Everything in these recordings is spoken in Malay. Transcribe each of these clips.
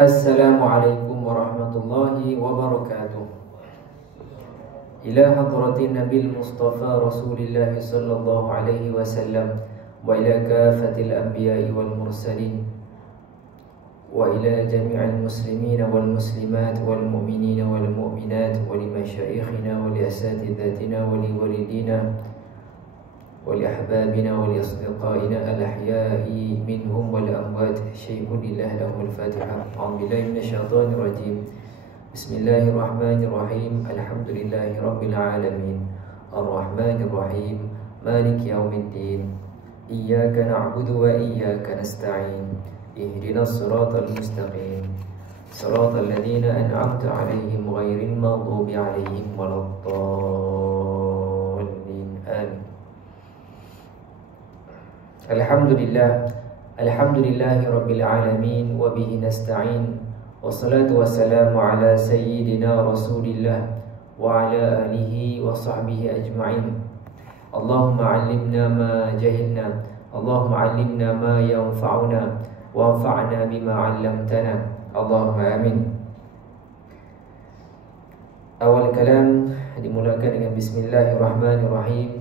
Assalamualaikum warahmatullahi wabarakatuh. Ila hadratin Nabil Mustafa Rasulillah sallallahu alaihi wasallam wa ila kafatil anbiya'i wal mursalin wa ila jami'il muslimina wal muslimat wal mu'minina wal mu'minat wa li masyayikhina wa li asatidatina wa li walidina ولأحبابنا ولأصدقائنا الأحياء منهم والأموات شيء لله لهم الفاتحة. أعوذ بالله من الشيطان الرجيم. بسم الله الرحمن الرحيم. الحمد لله رب العالمين الرحمن الرحيم مالك يوم الدين إياك نعبد وإياك نستعين اهدنا الصراط المستقيم صراط الذين أنعمت عليهم غير المغضوب عليهم ولا الضالين آمين. Alhamdulillah, alhamdulillahi rabbil alamin wa bihi nasta'in wassalatu wassalamu ala sayyidina rasulillah wa ala alihi wa sahbihi ajma'in. Allahumma 'allimna ma jahilna, Allahumma 'allimna ma yanfa'una wa anfa'na bima 'allamtana, Allahumma amin. Awal kalam dimulakan dengan bismillahirrahmanirrahim,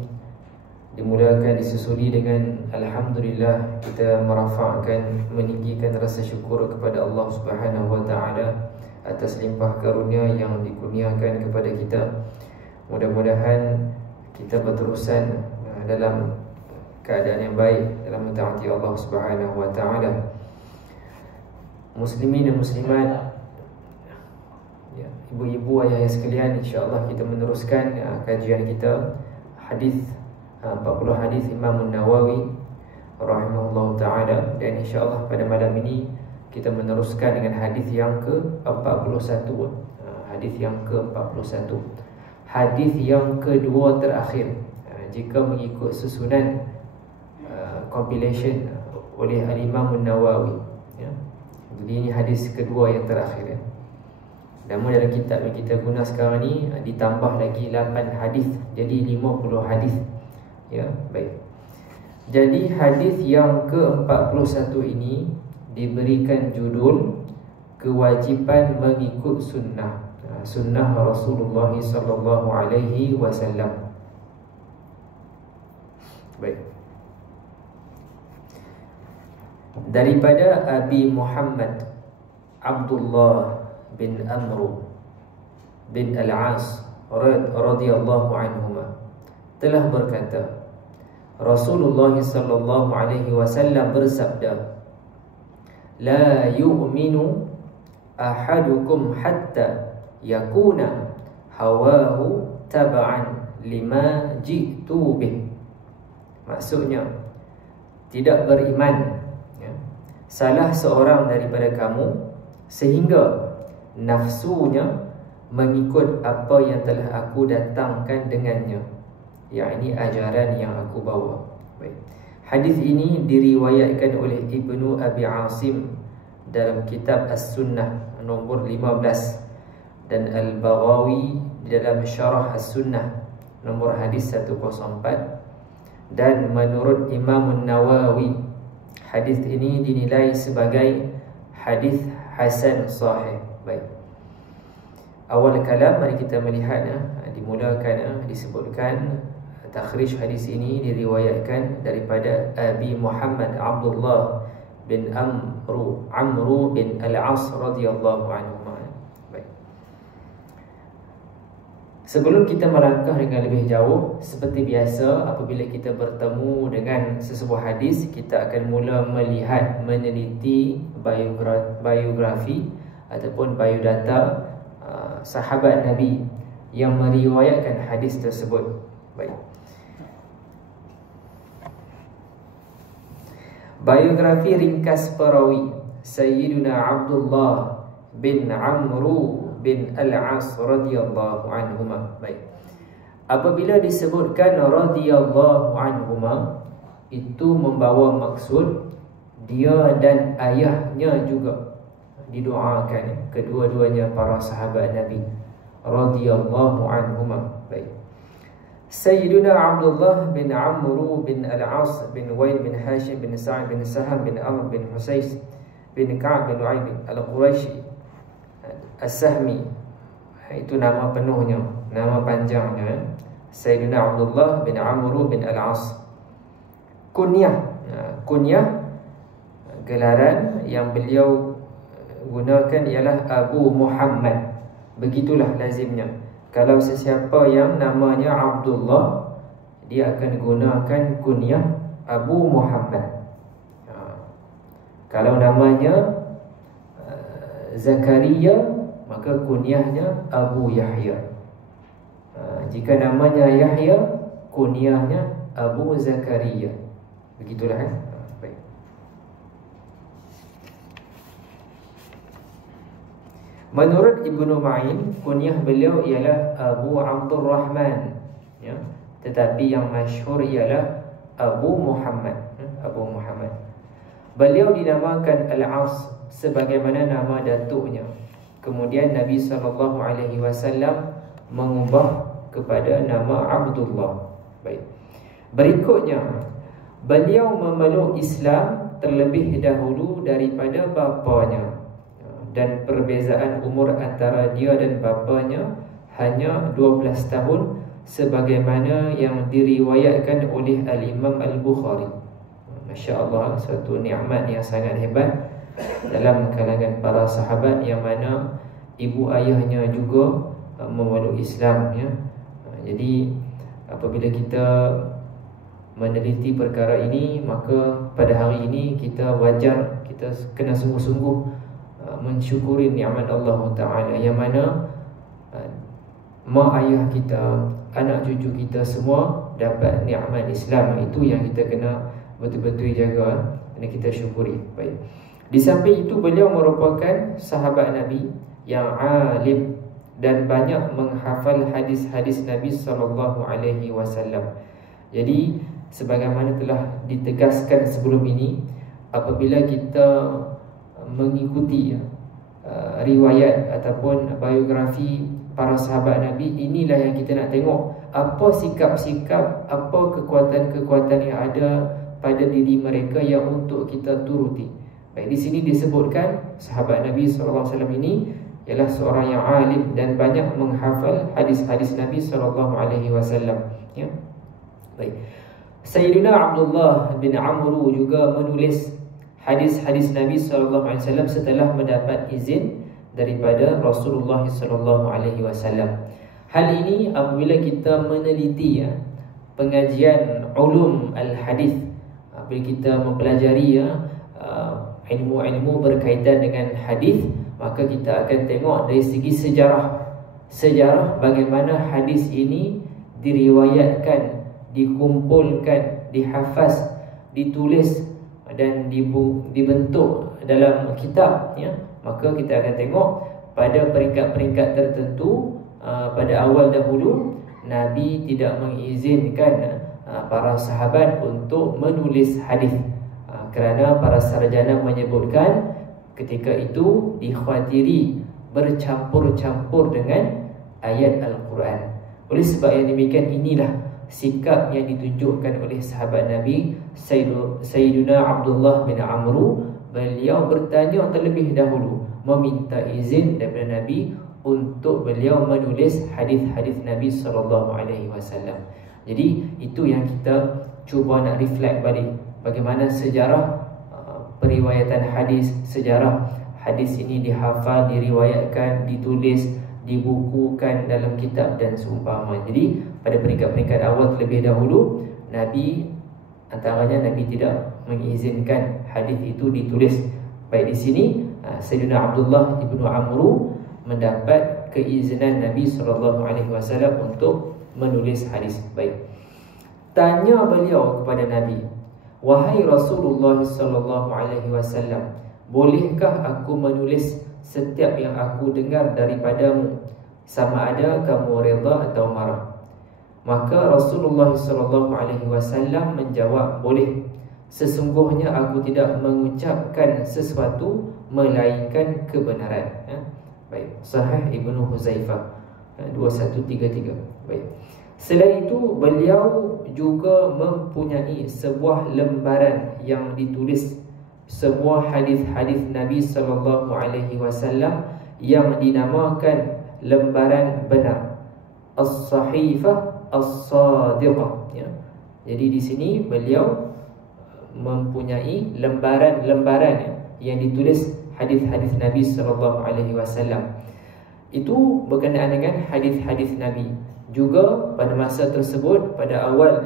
dimulakan disusuli dengan alhamdulillah. Kita merafa'kan, meninggikan rasa syukur kepada Allah Subhanahu wa taala atas limpah karunia yang dikurniakan kepada kita. Mudah-mudahan kita berterusan dalam keadaan yang baik, dalam mentaati Allah Subhanahu wa taala. Muslimin dan muslimat, ibu-ibu, ayah sekalian, insya-Allah kita meneruskan kajian kita hadis 40 hadis Imam Nawawi rahimahullah ta'ala. Dan insyaAllah pada malam ini kita meneruskan dengan hadis yang ke-41. Hadis yang ke-41, hadis yang kedua terakhir jika mengikut susunan compilation oleh Imam Nawawi, ya. Jadi ini hadis kedua yang terakhir, ya. Namun dalam kitab yang kita guna sekarang ni ditambah lagi 8 hadis, jadi 50 hadis. Ya, baik. Jadi hadis yang ke-41 ini diberikan judul kewajipan mengikut sunnah, sunnah Rasulullah sallallahu alaihi wasallam. Baik. Daripada Abi Muhammad Abdullah bin Amr bin Al-As radhiyallahu anhuma telah berkata, Rasulullah sallallahu alaihi wasallam bersabda, la yu'minu ahadukum hatta yakuna hawahu tab'an lima ji'tu bih. Maksudnya, tidak beriman, ya, salah seorang daripada kamu sehingga nafsunya mengikut apa yang telah aku datangkan dengannya, yakni ajaran yang aku bawa. Baik. Hadis ini diriwayatkan oleh Ibnu Abi Asim dalam kitab As-Sunnah nombor 15 dan Al-Baghawi dalam Syarah As-Sunnah nombor hadis 104. Dan menurut Imam Nawawi, hadis ini dinilai sebagai hadis hasan sahih. Baik. Awal kalam, mari kita melihat, dimulakan disebutkan takhrij hadis ini diriwayatkan daripada Abi Muhammad Abdullah bin Amr bin Al-As radhiyallahu anhu. Baik. Sebelum kita melangkah dengan lebih jauh, seperti biasa apabila kita bertemu dengan sesebuah hadis, kita akan mula melihat, meneliti biografi ataupun biodata sahabat Nabi yang meriwayatkan hadis tersebut. Baik. Biografi ringkas perawi Sayyiduna Abdullah bin Amr bin Al-As radhiyallahu anhuma. Baik. Apabila disebutkan radhiyallahu anhuma, itu membawa maksud dia dan ayahnya juga didoakan, kedua-duanya para sahabat Nabi radhiyallahu anhuma. Baik. Sayyiduna Abdullah bin Amr bin Al-As bin Wail bin Hashim bin Sa'id bin Saham bin Amr bin Husais bin Ka'ab bin Lu'ay Al-Quraisy As-Sahmi, itu nama penuhnya, nama panjangnya Sayyidina Abdullah bin Amr bin Al-As. Kunyah, kunyah gelaran yang beliau gunakan ialah Abu Muhammad. Begitulah lazimnya. Kalau sesiapa yang namanya Abdullah, dia akan gunakan kunyah Abu Muhammad. Kalau namanya Zakaria, maka kunyahnya Abu Yahya. Jika namanya Yahya, kunyahnya Abu Zakaria. Begitulah kan? Baik. Menurut Ibnu Ma'in, kunyah beliau ialah Abu Abdurrahman, ya. Tetapi yang masyhur ialah Abu Muhammad, Abu Muhammad. Beliau dinamakan Al-As sebagaimana nama datuknya. Kemudian Nabi SAW mengubah kepada nama Abdullah. Baik. Berikutnya, beliau memeluk Islam terlebih dahulu daripada bapanya, dan perbezaan umur antara dia dan bapanya hanya 12 tahun sebagaimana yang diriwayatkan oleh Al-Imam Al-Bukhari. Masya Allah, suatu nikmat yang sangat hebat dalam kalangan para sahabat yang mana ibu ayahnya juga memeluk Islam, ya. Jadi apabila kita meneliti perkara ini, maka pada hari ini kita wajar, kita kena sungguh-sungguh mensyukuri nikmat Allah Ta'ala, yang mana mak ayah kita, anak cucu kita semua dapat nikmat Islam. Itu yang kita kena betul-betul jaga dan kita syukuri. Baik. Di samping itu, beliau merupakan sahabat Nabi yang alim dan banyak menghafal hadis-hadis Nabi SAW. Jadi sebagaimana telah ditegaskan sebelum ini, apabila kita mengikuti riwayat ataupun biografi para sahabat Nabi, inilah yang kita nak tengok, apa sikap-sikap, apa kekuatan-kekuatan yang ada pada diri mereka yang untuk kita turuti. Baik, di sini disebutkan sahabat Nabi SAW ini ialah seorang yang alim dan banyak menghafal hadis-hadis Nabi SAW, ya. Baik. Sayyidina Abdullah bin Amr juga menulis hadis-hadis Nabi SAW setelah mendapat izin daripada Rasulullah SAW. Hal ini apabila kita meneliti, ya, pengajian ulum al-hadis, apabila kita mempelajari, ya, ilmu-ilmu berkaitan dengan hadis, maka kita akan tengok dari segi sejarah bagaimana hadis ini diriwayatkan, dikumpulkan, dihafaz, ditulis dan dibentuk dalam kitab, ya. Maka kita akan tengok pada peringkat-peringkat tertentu, pada awal dahulu Nabi tidak mengizinkan para sahabat untuk menulis hadis, kerana para sarjana menyebutkan ketika itu dikhawatiri bercampur-campur dengan ayat Al-Quran. Oleh sebab yang demikian, inilah sikap yang ditunjukkan oleh sahabat Nabi Sayyidina Abdullah bin Amr. Beliau bertanya terlebih dahulu, meminta izin daripada Nabi untuk beliau menulis hadis-hadis Nabi SAW. Jadi itu yang kita cuba nak reflect balik, bagaimana sejarah periwayatan hadis, sejarah hadis ini dihafal, diriwayatkan, ditulis, dibukukan dalam kitab dan seumpama. Jadi pada peringkat-peringkat awal terlebih dahulu, Nabi, antaranya Nabi tidak mengizinkan hadis itu ditulis. Baik, di sini Sayyidina Abdullah ibnu Amr mendapat keizinan Nabi SAW untuk menulis hadis. Baik. Tanya beliau kepada Nabi, "Wahai Rasulullah SAW, bolehkah aku menulis setiap yang aku dengar daripadamu, sama ada kamu redha atau marah?" Maka Rasulullah SAW menjawab, "Boleh. Sesungguhnya aku tidak mengucapkan sesuatu melainkan kebenaran." Baik, Sahih Ibnu Huzaifah 2133. Baik. Selain itu, beliau juga mempunyai sebuah lembaran yang ditulis semua hadis-hadis Nabi sallallahu alaihi wasallam yang dinamakan lembaran benar, as-sahifah as-sadiqah, ya. Jadi di sini beliau mempunyai lembaran-lembaran yang ditulis hadis-hadis Nabi sallallahu alaihi wasallam. Itu berkenaan dengan hadis-hadis Nabi. Juga pada masa tersebut, pada awal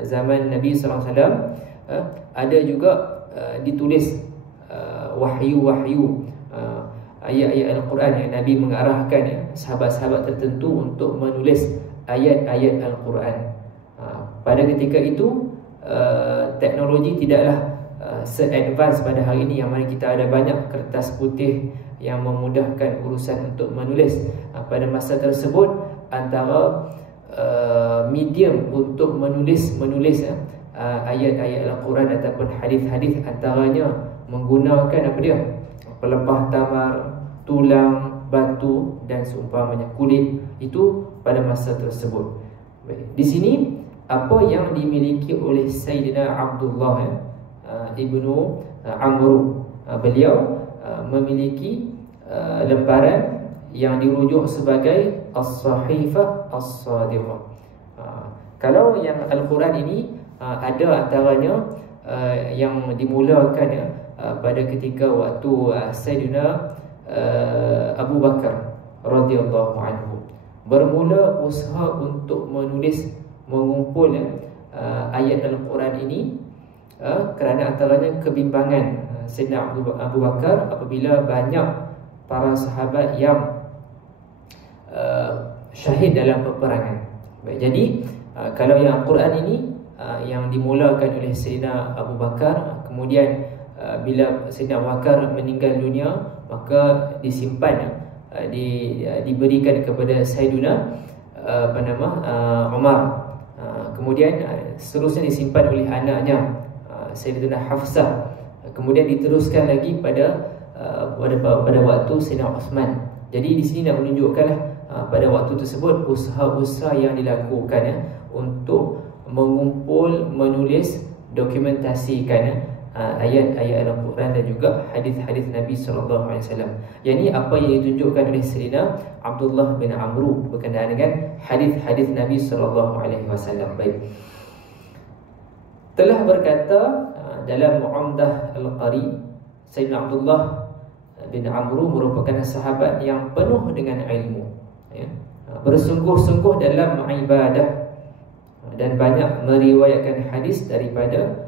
zaman Nabi sallallahu alaihi wasallam, ada juga ditulis wahyu-wahyu, ayat-ayat Al-Quran yang Nabi mengarahkan sahabat-sahabat tertentu untuk menulis ayat-ayat Al-Quran. Pada ketika itu teknologi tidaklah se-advance pada hari ini, yang mana kita ada banyak kertas putih yang memudahkan urusan untuk menulis. Pada masa tersebut, antara medium untuk menulis ayat-ayat Al-Quran ataupun hadis-hadis antaranya menggunakan apa dia? Pelepah tamar, tulang, batu dan seumpamanya, kulit. Itu pada masa tersebut. Baik. Di sini apa yang dimiliki oleh Sayyidina Abdullah ibnu Amru, beliau memiliki lembaran yang dirujuk sebagai As-Sahifah As-Sadiqah. Kalau yang Al-Quran ini ada antaranya yang dimulakan pada ketika waktu Sayyidina Abu Bakar radhiyallahu anhu bermula usaha untuk mengumpul ayat Al-Quran ini, kerana antaranya kebimbangan Sayyidina Abu Bakar apabila banyak para sahabat yang syahid dalam peperangan. Baik, jadi kalau yang Al-Quran ini yang dimulakan oleh Sayyidina Abu Bakar, kemudian bila Sayyidina Abu Bakar meninggal dunia, maka disimpan, diberikan kepada Sayyidina Umar. Kemudian seterusnya disimpan oleh anaknya Sayyidatina Hafsah. Kemudian diteruskan lagi pada waktu Sayyidina Uthman. Jadi di sini nak menunjukkanlah pada waktu tersebut usaha-usaha yang dilakukan untuk mengumpul, menulis, dokumentasikan ayat-ayat Al-Quran dan juga hadis-hadis Nabi sallallahu alaihi wasallam. Yang ini apa yang ditunjukkan oleh Sayyidina Abdullah bin Amru berkenaan dengan hadis-hadis Nabi sallallahu alaihi wasallam. Baik. Telah berkata dalam Umdah Al-Qari, Sayyidina Abdullah bin Amru merupakan sahabat yang penuh dengan ilmu, ya. Bersungguh-sungguh dalam ibadah dan banyak meriwayatkan hadis daripada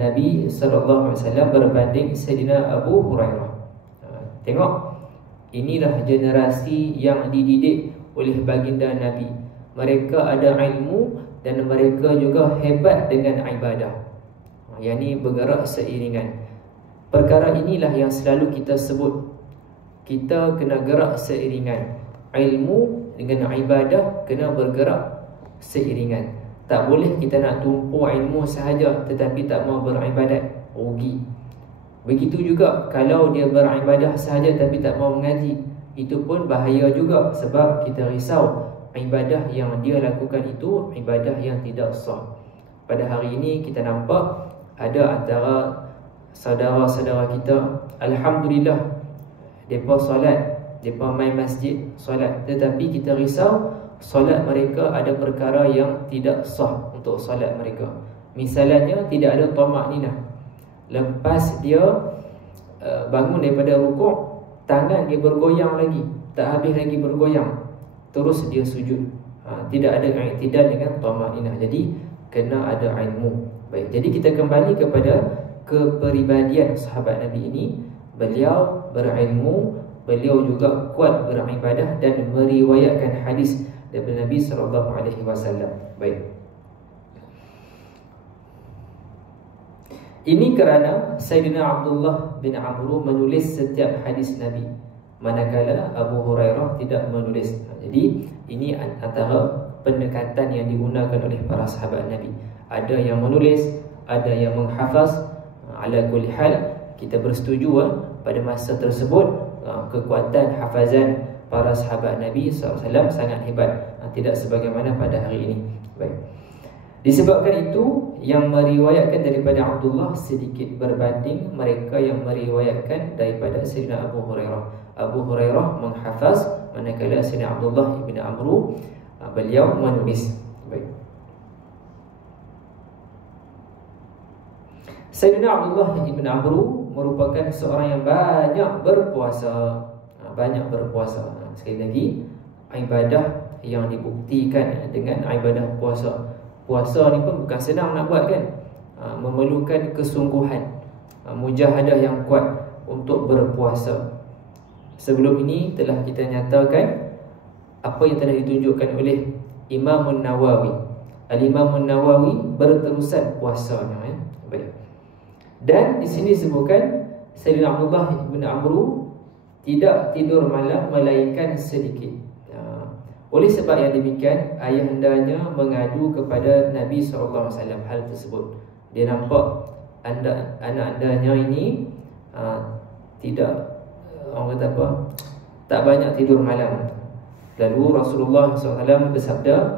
Nabi sallallahu alaihi wasallam berbanding Sayyidina Abu Hurairah. Tengok, inilah generasi yang dididik oleh baginda Nabi. Mereka ada ilmu dan mereka juga hebat dengan ibadah. Yang ini bergerak seiringan. Perkara inilah yang selalu kita sebut, kita kena gerak seiringan. Ilmu dengan ibadah kena bergerak seiringan. Tak boleh kita nak tumpu ilmu sahaja tetapi tak mau beribadat, rugi. Begitu juga kalau dia beribadah sahaja tapi tak mau mengaji, itu pun bahaya juga, sebab kita risau ibadah yang dia lakukan itu ibadah yang tidak sah. Pada hari ini kita nampak ada antara saudara-saudara kita, alhamdulillah, mereka solat, mereka main masjid solat, tetapi kita risau solat mereka ada perkara yang tidak sah untuk solat mereka. Misalnya tidak ada tamakninah. Lepas dia bangun daripada rukuk, tangan dia bergoyang lagi, tak habis lagi bergoyang, terus dia sujud. Tidak ada i'tidal dengan tamakninah. Jadi kena ada ilmu. Baik, jadi kita kembali kepada kepribadian sahabat Nabi ini. Beliau berilmu, beliau juga kuat beribadah dan meriwayatkan hadis daripada Nabi sallallahu alaihi wasallam. Baik. Ini kerana Sayyidina Abdullah bin Amru menulis setiap hadis Nabi, manakala Abu Hurairah tidak menulis. Jadi ini antara pendekatan yang digunakan oleh para sahabat Nabi. Ada yang menulis, ada yang menghafaz. Ala kulli hal, kita bersetuju pada masa tersebut kekuatan hafazan para sahabat Nabi SAW sangat hebat, tidak sebagaimana pada hari ini. Baik. Di Disebabkan itu, yang meriwayatkan daripada Abdullah sedikit berbanding mereka yang meriwayatkan daripada Sayyidina Abu Hurairah. Abu Hurairah menghafaz, manakala Sayyidina Abdullah ibn Amru beliau menulis. Baik. Sayyidina Abdullah ibn Amru merupakan seorang yang banyak berpuasa. Banyak berpuasa. Sekali lagi, ibadah yang dibuktikan dengan ibadah puasa. Puasa ni pun bukan senang nak buat kan. Memerlukan kesungguhan, mujahadah yang kuat untuk berpuasa. Sebelum ini telah kita nyatakan apa yang telah ditunjukkan oleh Imam Nawawi. Al-Imam Nawawi berterusan puasanya ya. Baik. Dan di sini disebutkan Sayyidina Abdullah bin Amru tidak tidur malam melainkan sedikit. Oleh sebab yang demikian, ayahandanya mengadu kepada Nabi SAW hal tersebut. Dia nampak anak-andanya ini tidak, orang kata apa, tak banyak tidur malam. Lalu Rasulullah SAW bersabda,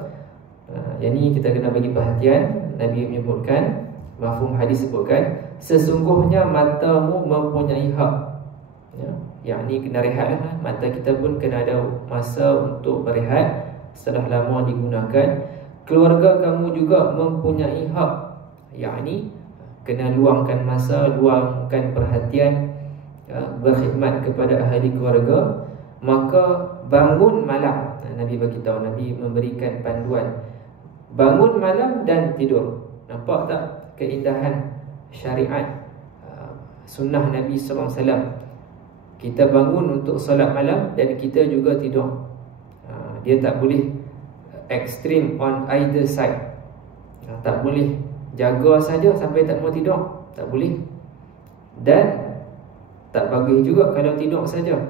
yang ini kita kena bagi perhatian. Nabi menyebutkan, mafhum hadis sebutkan, sesungguhnya matamu mempunyai hak ya. Yang ni kena rehat lah. Mata kita pun kena ada masa untuk berehat setelah lama digunakan. Keluarga kamu juga mempunyai hak, yakni kena luangkan masa, luangkan perhatian ya, berkhidmat kepada ahli keluarga. Maka bangun malam, Nabi beritahu, Nabi memberikan panduan, bangun malam dan tidur. Nampak tak keindahan syariat sunnah Nabi SAW? Kita bangun untuk solat malam dan kita juga tidur. Dia tak boleh extreme on either side. Tak boleh jaga saja sampai tak mau tidur, tak boleh. Dan tak bagus juga kalau tidur saja.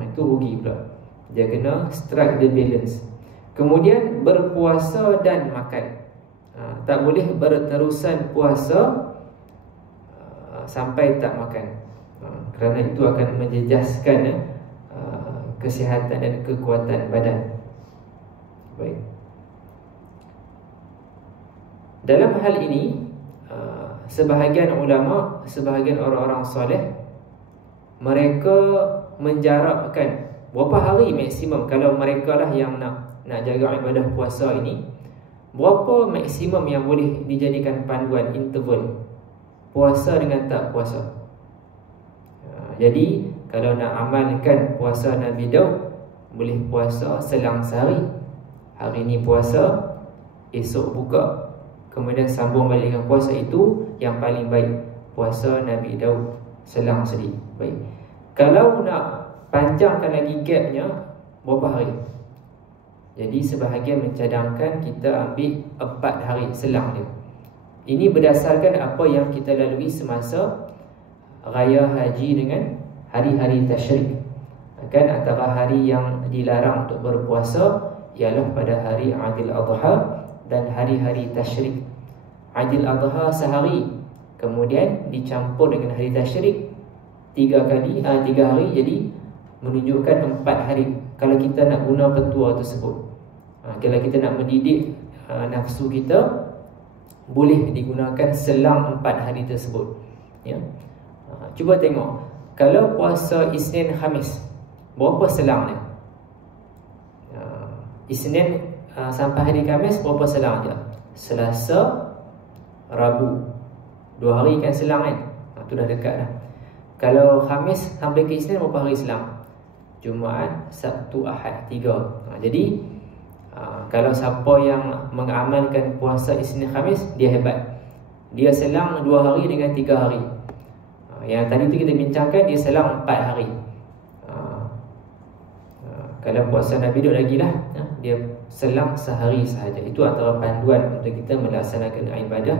Itu rugi pula. Dia kena strike the balance. Kemudian berpuasa dan makan. Tak boleh berterusan puasa sampai tak makan. Kerana itu akan menjejaskan kesihatan dan kekuatan badan. Baik. Dalam hal ini, sebahagian ulama, sebahagian orang-orang soleh, mereka menjarakkan berapa hari maksimum. Kalau mereka lah yang nak jaga ibadah puasa ini, berapa maksimum yang boleh dijadikan panduan interval puasa dengan tak puasa. Jadi kalau nak amalkan puasa Nabi Daud, boleh puasa selang sehari. Hari ni puasa, esok buka, kemudian sambung balik dengan puasa. Itu yang paling baik, puasa Nabi Daud selang sehari. Baik. Kalau nak panjangkan lagi gapnya, berapa hari? Jadi sebahagian mencadangkan kita ambil 4 hari selang dia. Ini berdasarkan apa yang kita lalui semasa Raya Haji dengan hari-hari tasyrik. Kan antara hari yang dilarang untuk berpuasa ialah pada hari Aidil Adha dan hari-hari tasyrik. Aidil Adha sehari, kemudian dicampur dengan hari tasyrik 3 hari, jadi menunjukkan 4 hari. Kalau kita nak guna petua tersebut, kalau kita nak mendidik nafsu kita, boleh digunakan selang 4 hari tersebut ya. Cuba tengok, kalau puasa Isnin Khamis, berapa selang ni? Isnin sampai hari Khamis, berapa selang je? Selasa, Rabu, 2 hari kan selang kan? Itu dah dekat dah. Kalau Khamis sampai ke Isnin, berapa hari selang? Jumaat, Sabtu, Ahad, 3. Jadi kalau siapa yang mengamalkan puasa Isnin Khamis, dia hebat. Dia selang 2 hari dengan 3 hari. Yang tadi tu kita bincangkan, dia selang 4 hari. Kalau puasa Nabi Daud lagi lah, dia selang sehari sahaja. Itu antara panduan untuk kita melaksanakan ibadah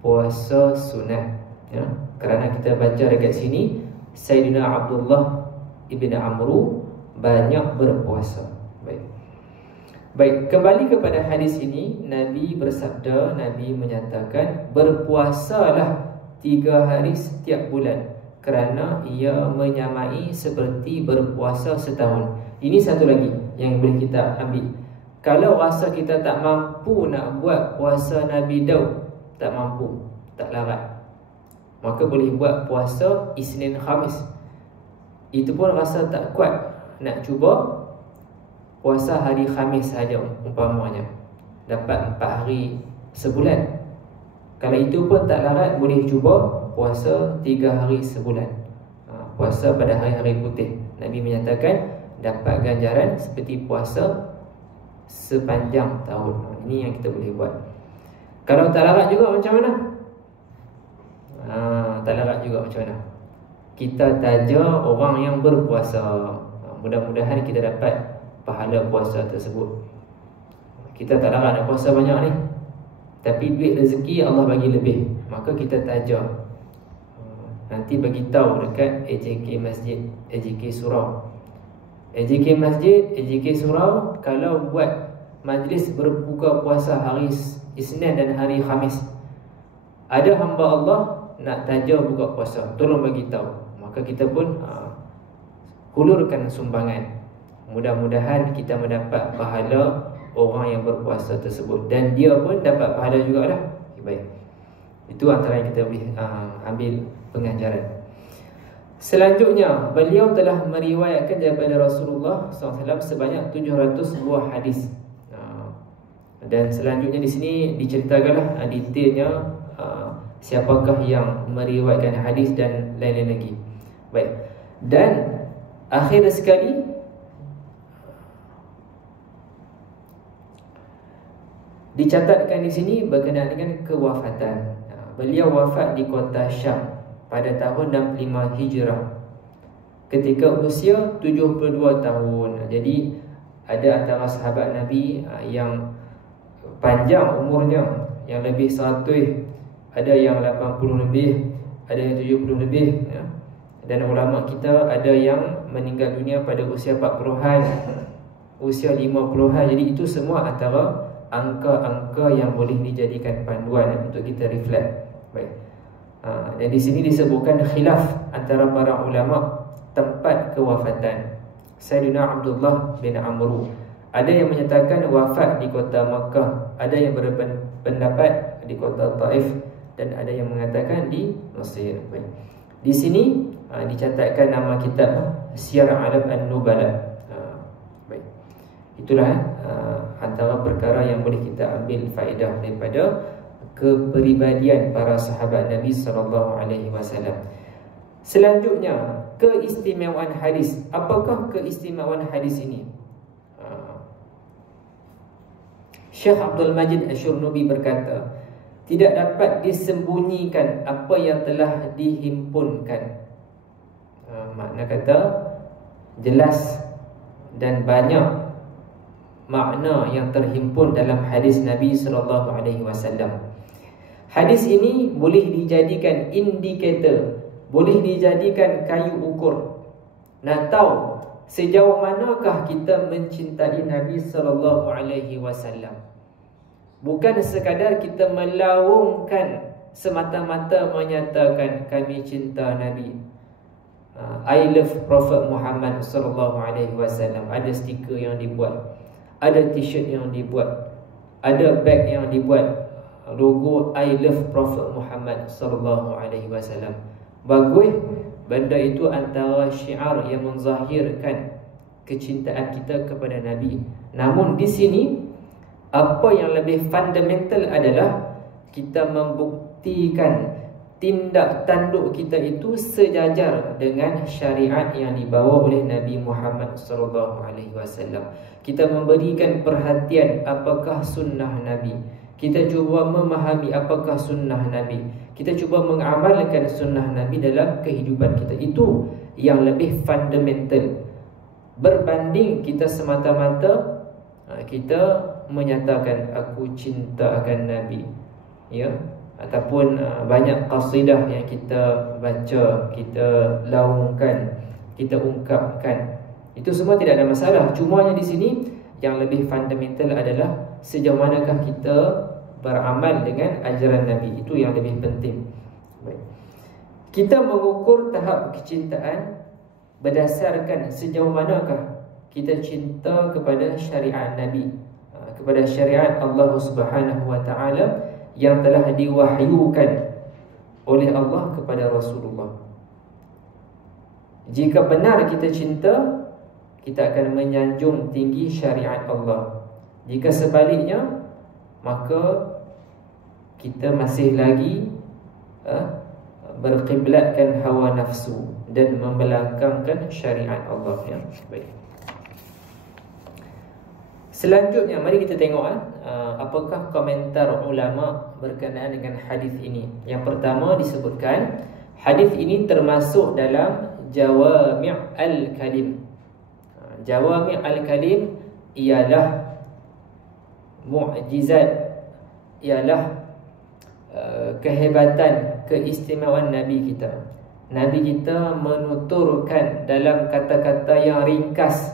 puasa sunat ya. Kerana kita baca dekat sini, Sayyidina Abdullah ibn Amru banyak berpuasa. Baik, kembali kepada hadis ini, Nabi bersabda, Nabi menyatakan, berpuasalah 3 hari setiap bulan, kerana ia menyamai seperti berpuasa setahun. Ini satu lagi yang boleh kita ambil. Kalau rasa kita tak mampu nak buat puasa Nabi Daud, tak mampu, tak larat, maka boleh buat puasa Isnin Khamis. Itu pun rasa tak kuat, nak cuba puasa hari Khamis saja umpamanya, dapat 4 hari sebulan. Kalau itu pun tak larat, boleh cuba puasa 3 hari sebulan, puasa pada hari-hari putih. Nabi menyatakan dapat ganjaran seperti puasa sepanjang tahun. Ini yang kita boleh buat. Kalau tak larat juga macam mana? Tak larat juga macam mana? Kita taja orang yang berpuasa. Mudah-mudahan kita dapat pahala puasa tersebut. Kita tak larat nak puasa banyak ni, tapi duit rezeki Allah bagi lebih, maka kita taja. Nanti bagi tahu dekat AJK Masjid, AJK Surau. AJK Masjid, AJK Surau, kalau buat majlis berbuka puasa hari Isnin dan hari Khamis, ada hamba Allah nak taja buka puasa, tolong bagi tahu. Maka kita pun hulurkan sumbangan. Mudah-mudahan kita mendapat pahala orang yang berpuasa tersebut, dan dia pun dapat pahala jugalah. Baik. Itu antara yang kita boleh ambil pengajaran. Selanjutnya, beliau telah meriwayatkan daripada Rasulullah SAW sebanyak 700 buah hadis. Dan selanjutnya di sini diceritakanlah detailnya siapakah yang meriwayatkan hadis dan lain-lain lagi. Baik. Dan akhir sekali, dicatatkan di sini berkenaan dengan kewafatan. Beliau wafat di kota Syam pada tahun 65 Hijrah ketika usia 72 tahun. Jadi ada antara sahabat Nabi yang panjang umurnya, yang lebih 100, ada yang 80 lebih, ada yang 70 lebih, ya. Dan ulama kita ada yang meninggal dunia pada usia 40-an, usia 50-an. Jadi itu semua antara angka-angka yang boleh dijadikan panduan untuk kita reflect. Baik. Dan di sini disebutkan khilaf antara para ulama tempat kewafatan Sayyidina Abdullah bin Amru. Ada yang menyatakan wafat di kota Makkah, ada yang berpendapat di kota Taif, dan ada yang mengatakan di Mesir. Baik. Di sini dicatatkan nama kitab Syiar A'lam An-Nubala. Baik. Itulah antara perkara yang boleh kita ambil faedah daripada kepribadian para sahabat Nabi SAW. Selanjutnya, keistimewaan hadis. Apakah keistimewaan hadis ini? Syekh Abdul Majid Asy-Syurnubi berkata, tidak dapat disembunyikan apa yang telah dihimpunkan. Makna kata jelas dan banyak makna yang terhimpun dalam hadis Nabi SAW. Hadis ini boleh dijadikan indikator, boleh dijadikan kayu ukur. Nak tahu sejauh manakah kita mencintai Nabi SAW. Bukan sekadar kita melaungkan semata-mata menyatakan kami cinta Nabi. I love Prophet Muhammad SAW. Ada stiker yang dibuat, ada t-shirt yang dibuat, ada bag yang dibuat, logo I love Prophet Muhammad SAW. Bagus, benda itu antara syiar yang menzahirkan kecintaan kita kepada Nabi. Namun di sini apa yang lebih fundamental adalah kita membuktikan tindak tanduk kita itu sejajar dengan syariat yang dibawa oleh Nabi Muhammad SAW. Kita memberikan perhatian apakah sunnah Nabi. Kita cuba memahami apakah sunnah Nabi. Kita cuba mengamalkan sunnah Nabi dalam kehidupan kita. Itu yang lebih fundamental, berbanding kita semata-mata kita menyatakan aku cinta akan Nabi, ya, ataupun banyak qasidah yang kita baca, kita laungkan, kita ungkapkan. Itu semua tidak ada masalah. Cumanya di sini yang lebih fundamental adalah sejauh manakah kita beramal dengan ajaran Nabi. Itu yang lebih penting. Baik. Kita mengukur tahap kecintaan berdasarkan sejauh manakah kita cinta kepada syariat Nabi. kepada syariat Allah Subhanahu wa taala yang telah diwahyukan oleh Allah kepada Rasulullah. Jika benar kita cinta, kita akan menyanjung tinggi syariat Allah. Jika sebaliknya, maka kita masih lagi berkiblatkan hawa nafsu dan membelakangkan syariat Allah, ya. Baik. Selanjutnya, mari kita tengok apakah komentar ulama berkenaan dengan hadis ini. Yang pertama disebutkan, hadis ini termasuk dalam Jawami' al-Kalim. Jawami' al-Kalim ialah mukjizat, ialah kehebatan, keistimewaan Nabi kita. Nabi kita menuturkan dalam kata-kata yang ringkas,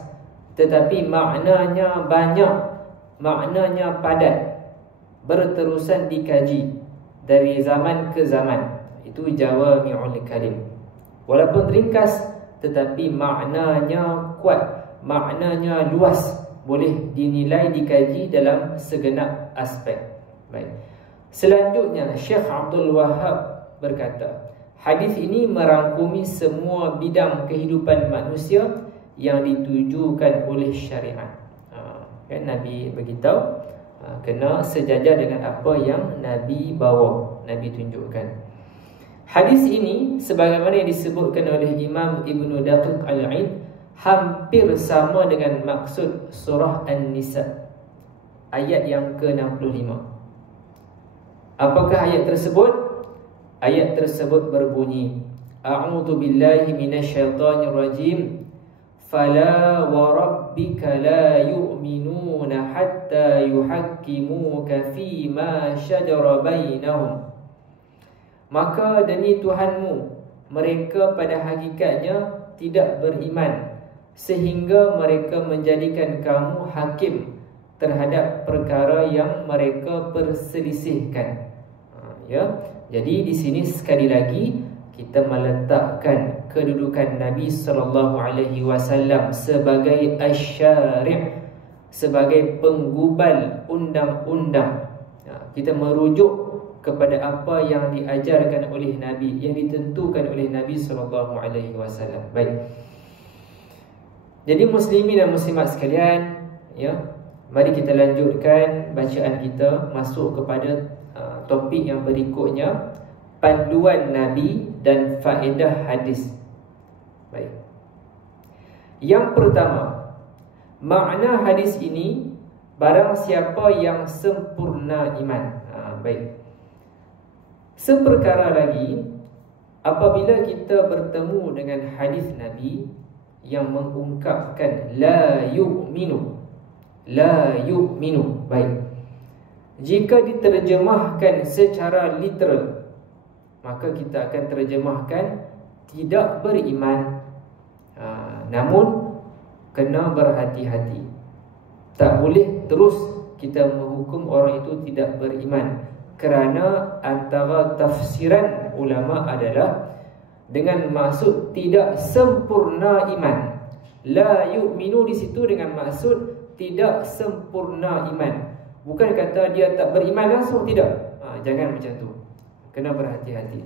tetapi maknanya banyak, maknanya padat, berterusan dikaji dari zaman ke zaman. Itu Jawami'ul Kalim. Walaupun ringkas, tetapi maknanya kuat, maknanya luas, boleh dinilai, dikaji dalam segenap aspek. Baik. Selanjutnya, Syekh Abdul Wahab berkata, hadis ini merangkumi semua bidang kehidupan manusia yang ditujukan oleh syariat. Kan Nabi beritahu, kena sejajar dengan apa yang Nabi bawa, Nabi tunjukkan. Hadis ini sebagaimana yang disebutkan oleh Imam Ibn Daqiq Al-Aid, hampir sama dengan maksud surah An-Nisa ayat yang ke-65. Apakah ayat tersebut? Ayat tersebut berbunyi, A'udzu billahi minasyaitonir rajim. Fala wa rabbika la yu'minuna hatta yuhakkimuka fima syajara bainahum. Maka demi Tuhanmu, mereka pada hakikatnya tidak beriman sehingga mereka menjadikan kamu hakim terhadap perkara yang mereka perselisihkan. Ya, jadi di sini sekali lagi kita meletakkan kedudukan Nabi SAW sebagai asy-syari', sebagai penggubal undang-undang. Kita merujuk kepada apa yang diajarkan oleh Nabi, yang ditentukan oleh Nabi SAW. Baik. Jadi muslimin dan muslimat sekalian, ya, mari kita lanjutkan bacaan kita, masuk kepada topik yang berikutnya, panduan Nabi dan faedah hadis. Baik. Yang pertama, makna hadis ini, barang siapa yang sempurna iman. Baik. Seperkara lagi, apabila kita bertemu dengan hadis Nabi yang mengungkapkan la yu'minu, la yu'minu. Baik. Jika diterjemahkan secara literal, maka kita akan terjemahkan tidak beriman. Namun kena berhati-hati. Tak boleh terus kita menghukum orang itu tidak beriman, kerana antara tafsiran ulama adalah dengan maksud tidak sempurna iman. La yu'minu di situ dengan maksud tidak sempurna iman. Bukan kata dia tak beriman langsung, tidak. Jangan macam tu. Kena berhati-hati.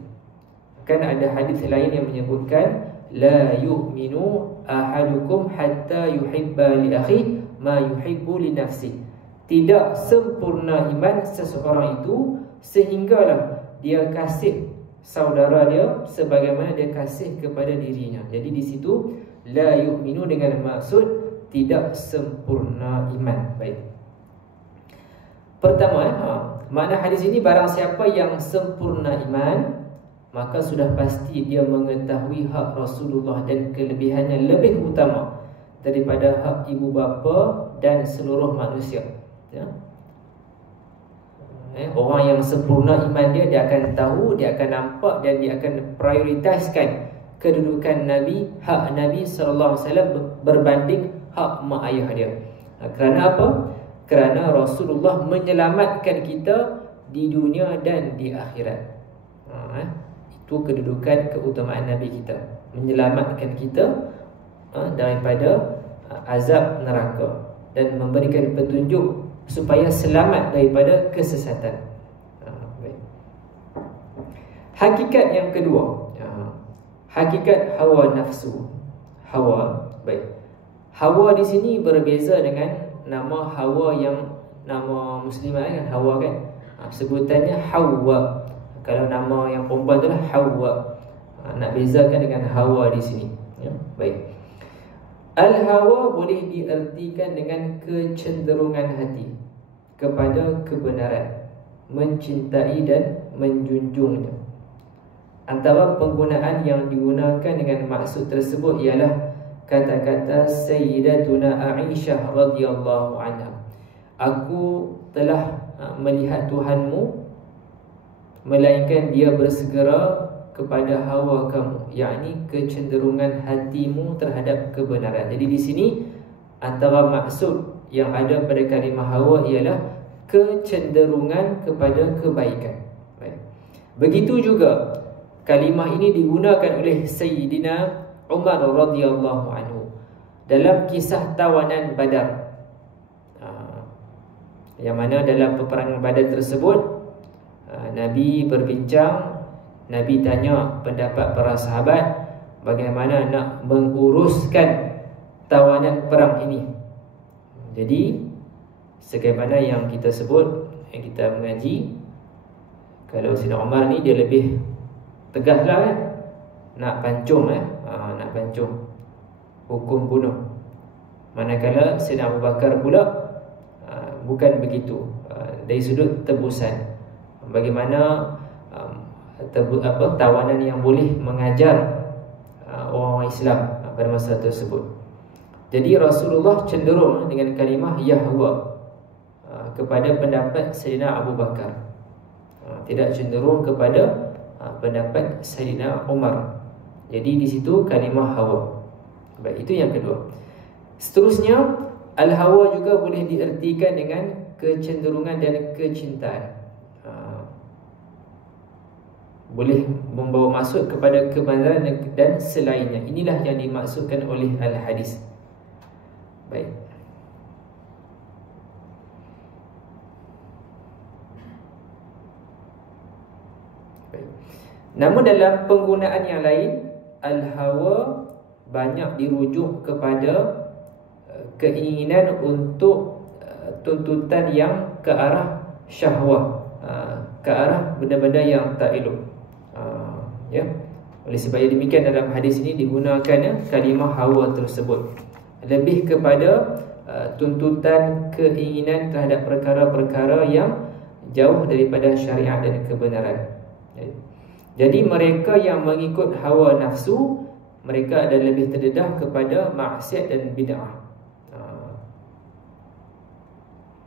Kan ada hadis lain yang menyebutkan la yu'minu ahadukum hatta yuhibba li akhi ma yuhibbu li nafsi. Tidak sempurna iman seseorang itu sehinggalah dia kasih saudara dia sebagaimana dia kasih kepada dirinya. Jadi di situ la yu'minu dengan maksud tidak sempurna iman. Baik. Pertama, makna hadis ini, barang siapa yang sempurna iman, maka sudah pasti dia mengetahui hak Rasulullah dan kelebihannya lebih utama daripada hak ibu bapa dan seluruh manusia. Ya. Orang yang sempurna iman dia akan tahu, dia akan nampak dan dia akan prioritaskan kedudukan Nabi, hak Nabi SAW berbanding hak mak ayah dia. Kerana apa? Kerana Rasulullah menyelamatkan kita di dunia dan di akhirat. Itu kedudukan, keutamaan Nabi kita, menyelamatkan kita daripada azab neraka dan memberikan petunjuk supaya selamat daripada kesesatan. Baik. Hakikat yang kedua, hakikat hawa nafsu. Hawa, baik. Hawa di sini berbeza dengan nama Hawa yang nama muslimah kan, Hawa kan. Sebutannya Hawa. Kalau nama yang perempuan itulah Hawa. Nak bezakan dengan Hawa di sini. Ya, baik. Al-hawa boleh diartikan dengan kecenderungan hati kepada kebenaran, mencintai dan menjunjungnya. Antara penggunaan yang digunakan dengan maksud tersebut ialah kata-kata Sayyidatuna Aisyah radhiyallahu anha. Aku telah melihat Tuhanmu, melainkan dia bersegera kepada hawa kamu, yakni kecenderungan hatimu terhadap kebenaran. Jadi di sini antara maksud yang ada pada kalimah hawa ialah kecenderungan kepada kebaikan. Baik. Begitu juga kalimah ini digunakan oleh Sayyidina Umar radhiyallahu anhu dalam kisah tawanan Badar. Yang mana dalam peperangan Badar tersebut Nabi berbincang, Nabi tanya pendapat para sahabat bagaimana nak menguruskan tawanan perang ini. Jadi sebagaimana yang kita sebut, yang kita mengaji, kalau Sayyidina Umar ni dia lebih tegas lah kan, nak pancung nak pancung, hukum bunuh. Manakala Sayyidina Abu Bakar pula bukan begitu, dari sudut tebusan, bagaimana tawanan yang boleh mengajar orang Islam pada masa tersebut. Jadi Rasulullah cenderung dengan kalimah Yahwa kepada pendapat Sayyidina Abu Bakar, tidak cenderung kepada pendapat Sayyidina Umar. Jadi di situ kalimah hawa. Baik, itu yang kedua. Seterusnya, al-hawa juga boleh diartikan dengan kecenderungan dan kecintaan. Boleh membawa maksud kepada kebenaran dan selainnya. Inilah yang dimaksudkan oleh al-hadis. Baik. Baik. Namun dalam penggunaan yang lain, al-hawa banyak dirujuk kepada keinginan untuk tuntutan yang ke arah syahwah, ke arah benda-benda yang tak elok. Ya. Oleh sebab demikian dalam hadis ini digunakan kalimah hawa tersebut lebih kepada tuntutan keinginan terhadap perkara-perkara yang jauh daripada syariat dan kebenaran. Jadi mereka yang mengikut hawa nafsu, mereka ada lebih terdedah kepada maksiat dan bid'ah.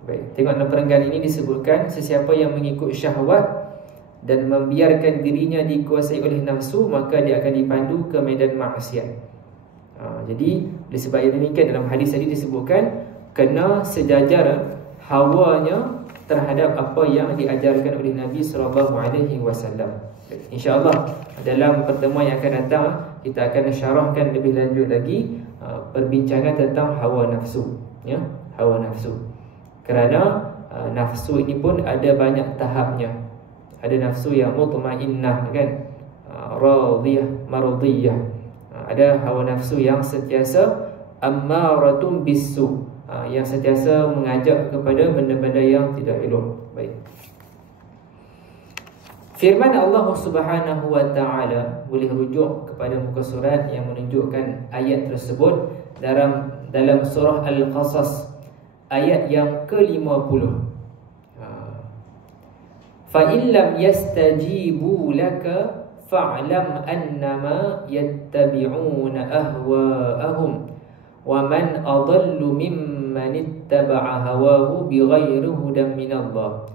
Baik, tengok dalam perenggan ini disebutkan sesiapa yang mengikut syahwat dan membiarkan dirinya dikuasai oleh nafsu, maka dia akan dipandu ke medan maksiat. Jadi oleh sebab demikian dalam hadis tadi disebutkan kena sejajar hawanya terhadap apa yang diajarkan oleh Nabi SAW. InsyaAllah dalam pertemuan yang akan datang kita akan syarahkan lebih lanjut lagi perbincangan tentang hawa nafsu, ya, hawa nafsu. Kerana nafsu ini pun ada banyak tahapnya. Ada nafsu yang mutmainnah kan, radiyah, mardiyah. Ada hawa nafsu yang sentiasa ammaratun bisu, yang sentiasa mengajak kepada benda-benda yang tidak elok. Baik. Firman Allah Subhanahu wa taala boleh rujuk kepada muka surat yang menunjukkan ayat tersebut dalam surah Al-Qasas ayat yang ke-50. Fa in lam yastajibu laka fa'lam annama yattabi'una ahwa'ahum wa man adallu mimman ittaba'a hawahu bighairi hudan minallah.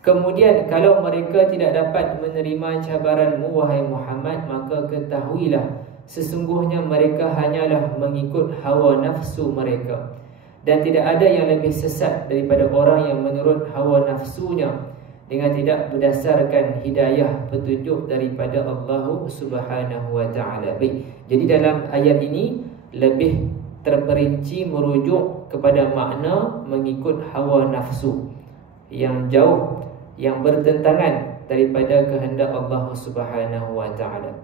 Kemudian kalau mereka tidak dapat menerima cabaranmu wahai Muhammad, maka ketahuilah sesungguhnya mereka hanyalah mengikut hawa nafsu mereka, dan tidak ada yang lebih sesat daripada orang yang menurut hawa nafsunya dengan tidak berdasarkan hidayah petunjuk daripada Allah Subhanahu wa taala. Baik. Jadi dalam ayat ini lebih terperinci merujuk kepada makna mengikut hawa nafsu yang jauh, yang bertentangan daripada kehendak Allah Subhanahu wa taala.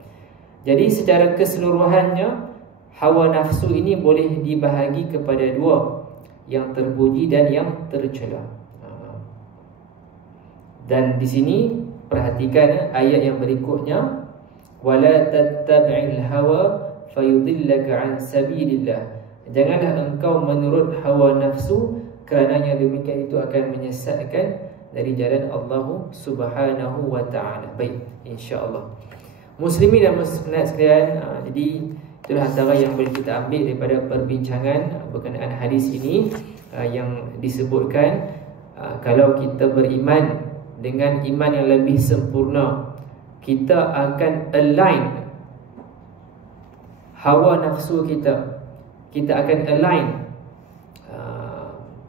Jadi secara keseluruhannya hawa nafsu ini boleh dibahagi kepada dua, yang terpuji dan yang tercela. Dan di sini perhatikan ayat yang berikutnya, wala tattabi'il hawa fayudillaka an sabilillah. Janganlah engkau menurut hawa nafsu, kerana yang demikian itu akan menyesatkan dari jalan Allah Subhanahu wa taala. Baik, insya-Allah. Muslimin dan muslimat sekalian, jadi itulah antara yang boleh kita ambil daripada perbincangan berkenaan hadis ini, yang disebutkan kalau kita beriman dengan iman yang lebih sempurna, kita akan align hawa nafsu kita. Kita akan align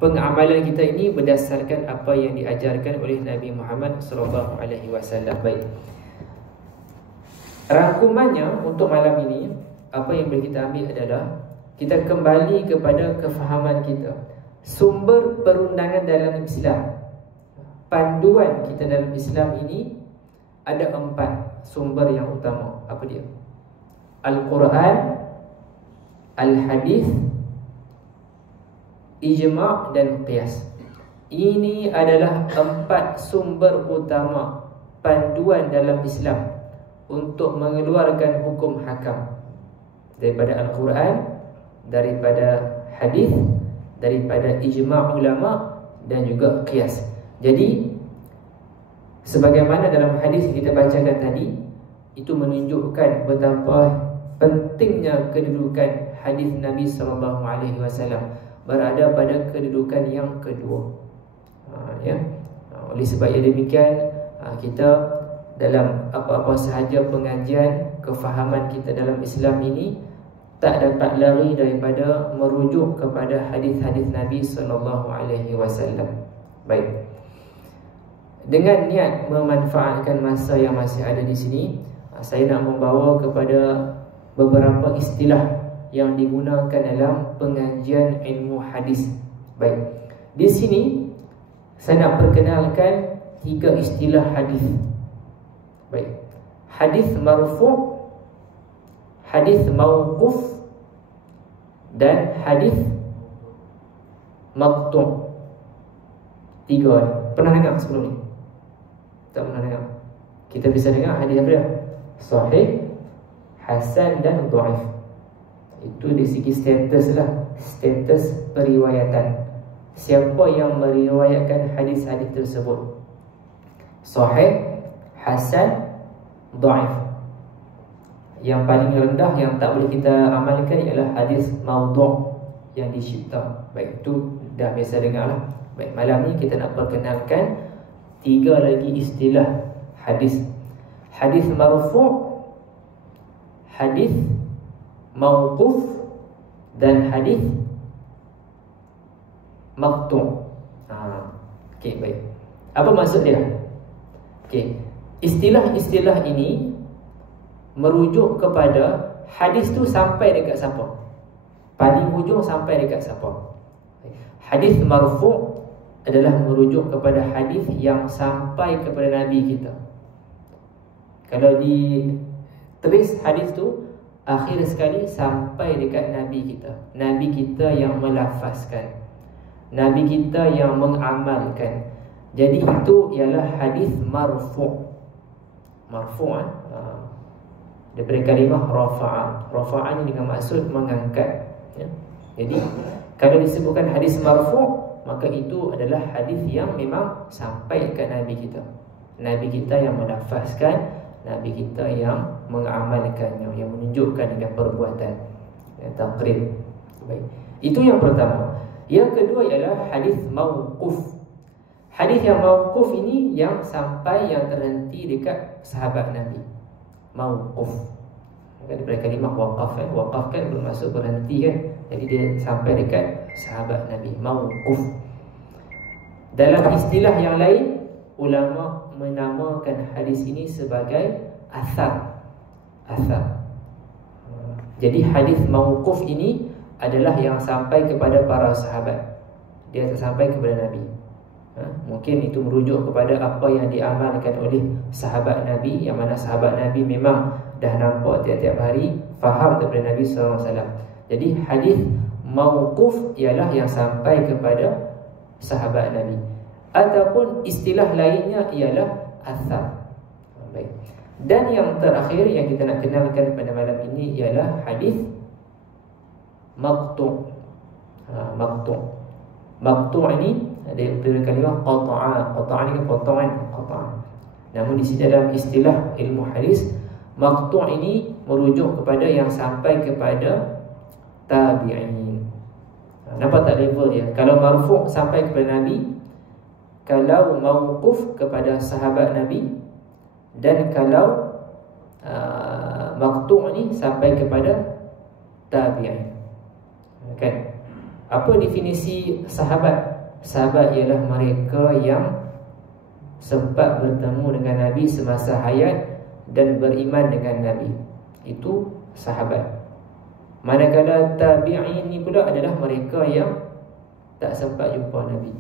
pengamalan kita ini berdasarkan apa yang diajarkan oleh Nabi Muhammad sallallahu alaihi wasallam. Baik. Rangkumannya untuk malam ini, apa yang boleh kita ambil adalah kita kembali kepada kefahaman kita. Sumber perundangan dalam Islam, panduan kita dalam Islam ini ada 4 sumber yang utama. Apa dia? Al-Quran, Al-Hadis, Ijma' dan Qiyas. Ini adalah 4 sumber utama panduan dalam Islam untuk mengeluarkan hukum hakam. Daripada Al-Quran, daripada Hadis, daripada Ijma' ulama dan juga Qiyas. Jadi sebagaimana dalam hadis yang kita bacakan tadi, itu menunjukkan betapa pentingnya kedudukan hadis Nabi SAW berada pada kedudukan yang kedua. Oleh sebab yang demikian, kita dalam apa-apa sahaja pengajian, kefahaman kita dalam Islam ini tak dapat lari daripada merujuk kepada hadis-hadis Nabi SAW. Baik. Dengan niat memanfaatkan masa yang masih ada di sini, saya nak membawa kepada beberapa istilah yang digunakan dalam pengajian ilmu hadis. Baik. Di sini saya nak perkenalkan 3 istilah hadis. Baik. Hadis marfu', hadis mauquf dan hadis maqtu'. 3. Pernah dengar sebelum ni? Tak pernah dengar. Kita bisa dengar hadis apa dia? Sahih, hasan dan dhaif. Itu dari segi status lah, status periwayatan. Siapa yang meriwayatkan hadis-hadis tersebut? Sahih, hasan, dhaif. Yang paling rendah yang tak boleh kita amalkan ialah hadis maudhu' yang dicipta. Baik, itu dah biasa dengar lah. Baik, malam ni kita nak perkenalkan 3 lagi istilah hadis. Hadis marfu', hadis mauquf dan hadis maqtu'. Okey, baik. Apa maksud dia? Okey, istilah-istilah ini merujuk kepada hadis tu sampai dekat siapa? Paling hujung sampai dekat siapa? Hadis marfu' adalah merujuk kepada hadis yang sampai kepada Nabi kita. Kalau ditulis hadis tu, akhir sekali sampai dekat Nabi kita. Nabi kita yang melafazkan, Nabi kita yang mengamalkan. Jadi itu ialah hadis marfu'. Marfu' daripada kalimah rafa'a. Rafa'a ini dengan maksud mengangkat, ya. Jadi kalau disebutkan hadis marfu', maka itu adalah hadis yang memang sampai dekat Nabi kita. Nabi kita yang melafazkan, Nabi kita yang mengamalkannya, yang menunjukkan dengan perbuatan, ya, taqrir. Baik. Itu yang pertama. Yang kedua ialah hadis mauquf. Hadis yang mauquf ini yang sampai, yang terhenti dekat sahabat Nabi. Mauquf. Daripada kalimah waqaf, kan? Waqaf kan bermaksud berhenti, kan? Jadi dia sampai dekat sahabat Nabi. Mauquf. Dalam istilah yang lain, ulama menamakan hadis ini sebagai athar. Athar. Jadi hadis mauquf ini adalah yang sampai kepada para sahabat. Dia tak sampai kepada Nabi. Mungkin itu merujuk kepada apa yang diamalkan oleh sahabat Nabi, yang mana sahabat Nabi memang dah nampak tiap-tiap hari, faham daripada Nabi SAW. Jadi hadis mauquf ialah yang sampai kepada sahabat Nabi. Ataupun istilah lainnya ialah athar. Baik. Dan yang terakhir yang kita nak kenalkan pada malam ini ialah hadis maqtu'. Maqtu' ini dari kalimah qata'a. Qata'a ni kan potongan, qata'a. Namun di sini dalam istilah ilmu hadis, maqtu' ini merujuk kepada yang sampai kepada tabi'in. Nampak tak level dia? Kalau marfu' sampai kepada Nabi, kalau mauquf kepada sahabat Nabi, dan kalau maqtu' ni sampai kepada tabi'in. Kan? Apa definisi sahabat? Sahabat ialah mereka yang sempat bertemu dengan Nabi semasa hayat dan beriman dengan Nabi. Itu sahabat. Manakala tabi'in ni pula adalah mereka yang tak sempat jumpa Nabi.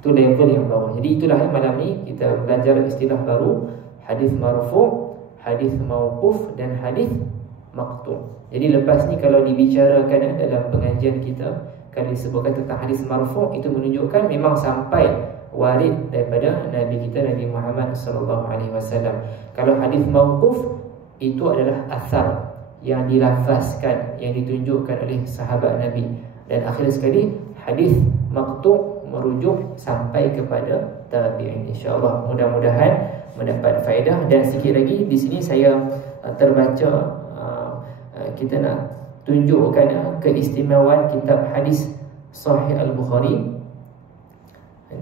Itu level yang bawah. Jadi itulah malam ni kita belajar istilah baru, hadis marfu', hadis mauquf dan hadis maqtu'. Jadi lepas ni kalau dibicarakan dalam pengajian kita, kalau disebutkan tentang hadis marfu', itu menunjukkan memang sampai warid daripada Nabi kita, Nabi Muhammad SAW. Kalau hadis mauquf, itu adalah asar yang dilafazkan, yang ditunjukkan oleh sahabat Nabi. Dan akhir sekali, hadis maqtu' merujuk sampai kepada tabi'in. InsyaAllah mudah-mudahan mendapat faedah. Dan sikit lagi di sini saya terbaca, kita nak tunjukkan keistimewaan kitab hadis Sahih Al-Bukhari.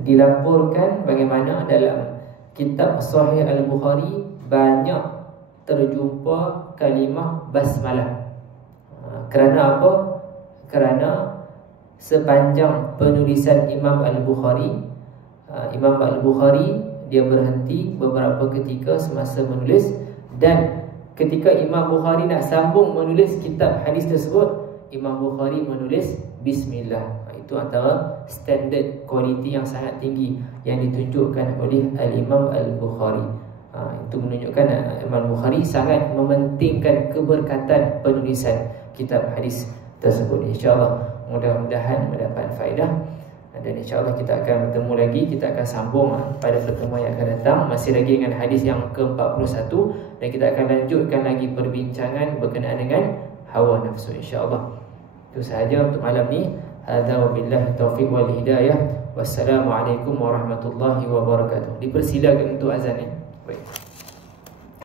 Dilaporkan bagaimana dalam kitab Sahih Al-Bukhari banyak terjumpa kalimah basmalah. Kerana apa? Kerana sepanjang penulisan Imam Al-Bukhari, Imam Al-Bukhari dia berhenti beberapa ketika semasa menulis, dan ketika Imam Bukhari nak sambung menulis kitab hadis tersebut, Imam Bukhari menulis Bismillah. Itu antara standard kualiti yang sangat tinggi yang ditunjukkan oleh Al-Imam Al-Bukhari. Itu menunjukkan Imam Bukhari sangat mementingkan keberkatan penulisan kitab hadis tersebut. InsyaAllah mudah-mudahan mendapat faedah. Dan insyaAllah kita akan bertemu lagi. Kita akan sambung pada pertemuan yang akan datang, masih lagi dengan hadis yang ke-41. Dan kita akan lanjutkan lagi perbincangan berkenaan dengan hawa nafsu, insyaAllah. Itu sahaja untuk malam ni. Hadza wabillahi taufiq wal hidayah. Wassalamualaikum warahmatullahi wabarakatuh. Dipersilakan untuk azan. Baik.